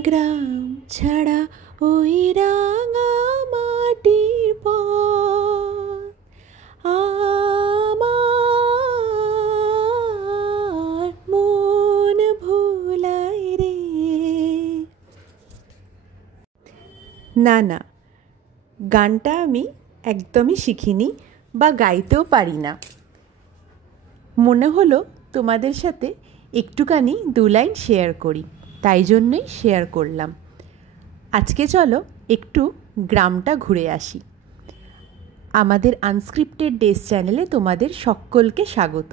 গ্রাম ছাড়া ওই রাঙা মাটির পথ আমার মন ভোলায় রে। না না, গানটা আমি একদমই শিখিনি বা গাইতেও পারি না। মনে হলো তোমাদের সাথে একটুখানি 2 লাইন শেয়ার করি, তাই জন্যই শেয়ার করলাম। আজকে চলো একটু গ্রামটা ঘুরে আসি। আমাদের আনস্ক্রিপ্টেড ডেজ চ্যানেলে তোমাদের সকলকে স্বাগত।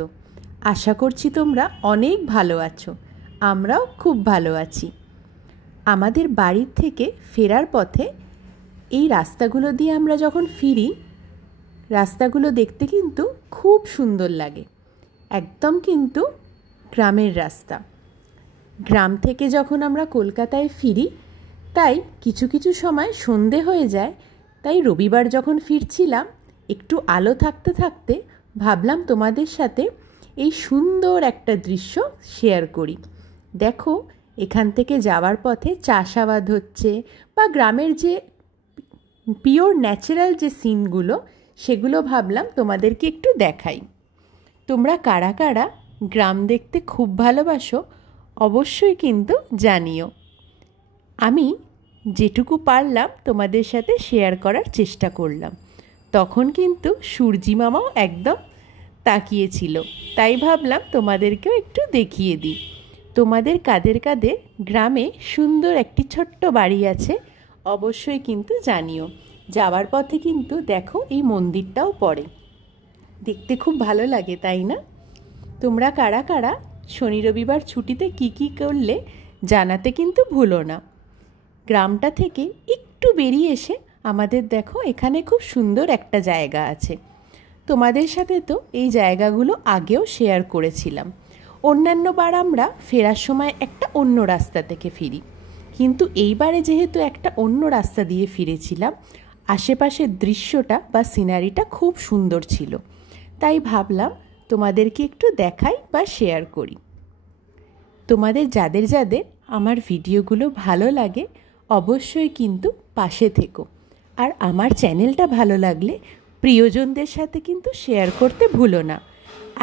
আশা করছি তোমরা অনেক ভালো আছো, আমরাও খুব ভালো আছি। আমাদের বাড়ির থেকে ফেরার পথে এই রাস্তাগুলো দিয়ে আমরা যখন ফিরি, রাস্তাগুলো দেখতে কিন্তু খুব সুন্দর লাগে। একদম কিন্তু গ্রামের রাস্তা। গ্রাম থেকে যখন আমরা কলকাতায় ফিরি, তাই কিছু কিছু সময় সন্ধে হয়ে যায়। তাই রবিবার যখন ফিরছিলাম, একটু আলো থাকতে থাকতে ভাবলাম তোমাদের সাথে এই সুন্দর একটা দৃশ্য শেয়ার করি। দেখো, এখান থেকে যাওয়ার পথে চাষাবাদ হচ্ছে, বা গ্রামের যে পিওর ন্যাচারাল যে সিনগুলো, সেগুলো ভাবলাম তোমাদেরকে একটু দেখাই। তোমরা কারা কারা গ্রাম দেখতে খুব ভালোবাসো অবশ্যই কিন্তু জানিও। আমি যেটুকু পারলাম তোমাদের সাথে শেয়ার করার চেষ্টা করলাম। তখন কিন্তু সূর্যি মামাও একদম তাকিয়েছিল, তাই ভাবলাম তোমাদেরকেও একটু দেখিয়ে দিই। তোমাদের কাদের কাদের গ্রামে সুন্দর একটি ছোট্ট বাড়ি আছে অবশ্যই কিন্তু জানিও। যাওয়ার পথে কিন্তু দেখো এই মন্দিরটাও পড়ে, দেখতে খুব ভালো লাগে, তাই না? তোমরা কারা কারা শনি রবিবার ছুটিতে কি করলে জানাতে কিন্তু ভুলো না। গ্রামটা থেকে একটু বেরিয়ে এসে আমাদের দেখো এখানে খুব সুন্দর একটা জায়গা আছে। তোমাদের সাথে তো এই জায়গাগুলো আগেও শেয়ার করেছিলাম। অন্যান্য বার আমরা ফেরার সময় একটা অন্য রাস্তা থেকে ফিরি, কিন্তু এইবারে যেহেতু একটা অন্য রাস্তা দিয়ে ফিরেছিলাম, আশেপাশের দৃশ্যটা বা সিনারিটা খুব সুন্দর ছিল, তাই ভাবলাম তোমাদেরকে একটু দেখাই বা শেয়ার করি। তোমাদের যাদের যাদের আমার ভিডিওগুলো ভালো লাগে অবশ্যই কিন্তু পাশে থেকো, আর আমার চ্যানেলটা ভালো লাগলে প্রিয়জনদের সাথে কিন্তু শেয়ার করতে ভুলো না।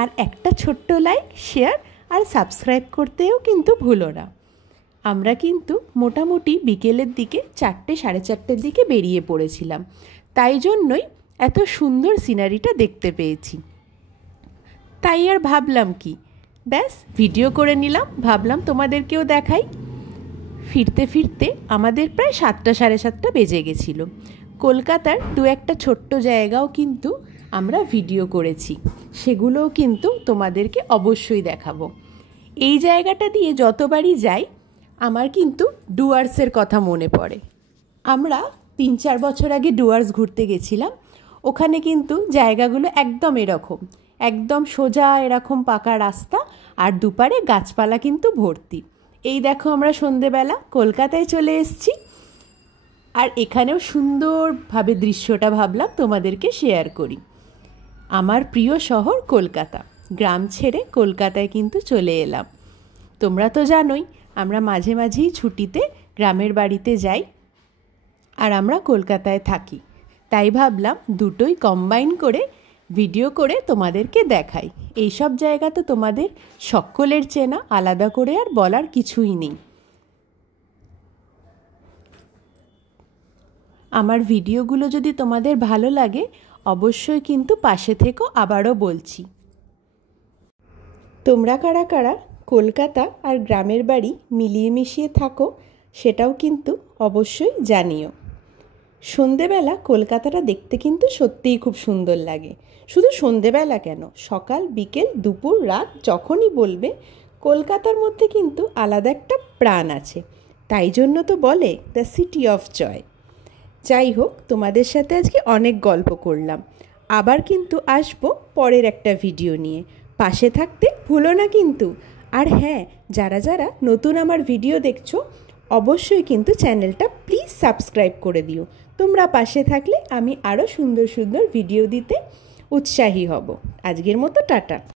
আর একটা ছোট্ট লাইক, শেয়ার আর সাবস্ক্রাইব করতেও কিন্তু ভুলো না। আমরা কিন্তু মোটামুটি বিকেলের দিকে 4টে সাড়ে 4টের দিকে বেরিয়ে পড়েছিলাম, তাই জন্যই এত সুন্দর সিনারিটা দেখতে পেয়েছি। তাই আর ভাবলাম কি, ব্যাস ভিডিও করে নিলাম, ভাবলাম তোমাদেরকেও দেখাই। ফিরতে ফিরতে আমাদের প্রায় 7টা সাড়ে 7টা বেজে গেছিল। কলকাতার 2-1টা ছোট্ট জায়গাও কিন্তু আমরা ভিডিও করেছি, সেগুলোও কিন্তু তোমাদেরকে অবশ্যই দেখাবো। এই জায়গাটা দিয়ে যতবারই যাই আমার কিন্তু ডুয়ার্সের কথা মনে পড়ে। আমরা 3-4 বছর আগে ডুয়ার্স ঘুরতে গেছিলাম। ওখানে কিন্তু জায়গাগুলো একদম এরকম, একদম সোজা এরকম পাকা রাস্তা, আর দুপারে গাছপালা কিন্তু ভর্তি। এই দেখো আমরা সন্ধেবেলা কলকাতায় চলে এসেছি, আর এখানেও সুন্দরভাবে দৃশ্যটা ভাবলাম তোমাদেরকে শেয়ার করি। আমার প্রিয় শহর কলকাতা, গ্রাম ছেড়ে কলকাতায় কিন্তু চলে এলাম। তোমরা তো জানোই আমরা মাঝে মাঝেই ছুটিতে গ্রামের বাড়িতে যাই, আর আমরা কলকাতায় থাকি। তাই ভাবলাম দুটোই কম্বাইন করে ভিডিও করে তোমাদেরকে দেখাই। এইসব জায়গা তো তোমাদের সকলের চেনা, আলাদা করে আর বলার কিছুই নেই। আমার ভিডিওগুলো যদি তোমাদের ভালো লাগে অবশ্যই কিন্তু পাশে থেকো, আবারও বলছি। তোমরা কারা কারা কলকাতা আর গ্রামের বাড়ি মিলিয়ে মিশিয়ে থাকো সেটাও কিন্তু অবশ্যই জানিও। সন্ধেবেলা কলকাতাটা দেখতে কিন্তু সত্যিই খুব সুন্দর লাগে। শুধু সন্ধেবেলা কেন, সকাল বিকেল দুপুর রাত যখনই বলবে, কলকাতার মধ্যে কিন্তু আলাদা একটা প্রাণ আছে। তাই জন্য তো বলে দ্য সিটি অফ জয়। যাই হোক, তোমাদের সাথে আজকে অনেক গল্প করলাম। আবার কিন্তু আসবো পরের একটা ভিডিও নিয়ে। পাশে থাকতে ভুলো না কিন্তু। আর হ্যাঁ, যারা যারা নতুন আমার ভিডিও দেখছো অবশ্যই কিন্তু চ্যানেলটা প্লিজ সাবস্ক্রাইব করে দিও। তোমরা পাশে থাকলে আমি আরও সুন্দর সুন্দর ভিডিও দিতে উৎসাহী হব। আজকের মতো টাটা।